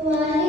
Why?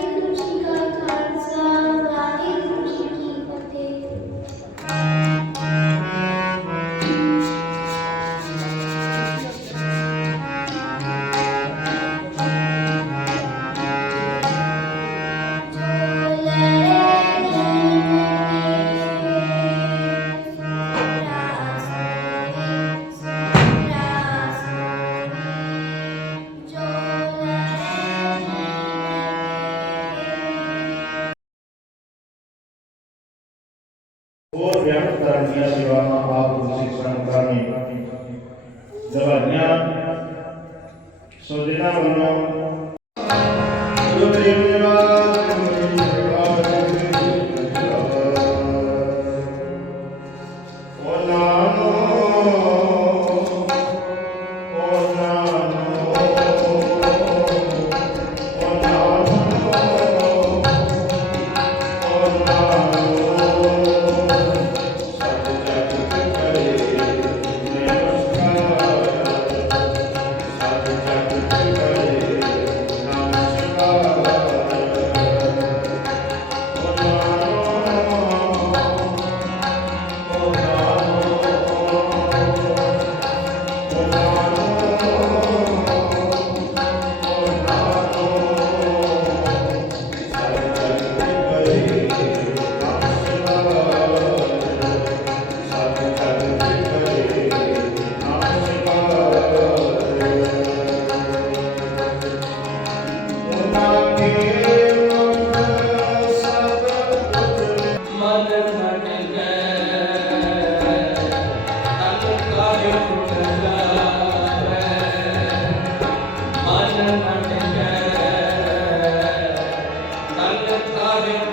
ਹੋਰ ਵਿਅਕਤ ਧਰਮ ਦੀਆਂ ਸੇਵਾਵਾਂ ਆਪ ਤੁਸੀਂ ਸੰਤਾਂ ਨੇ ਨਿਭਾਈਆਂ ਸੋ ਜਿਨ੍ਹਾਂ ਵੱਲੋਂ Thank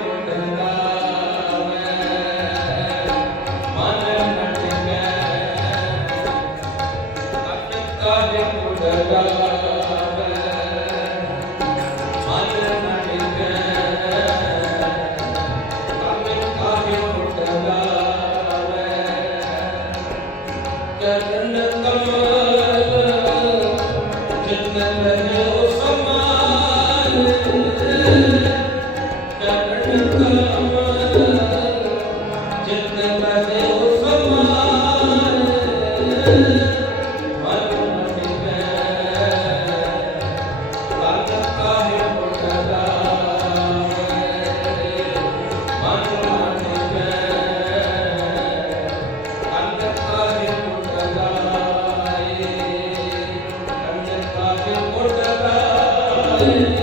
you. 对。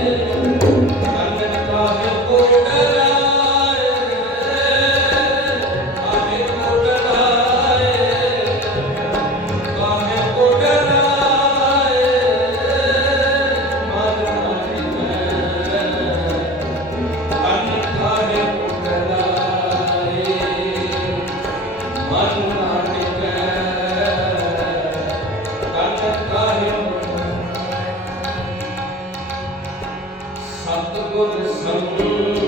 Coração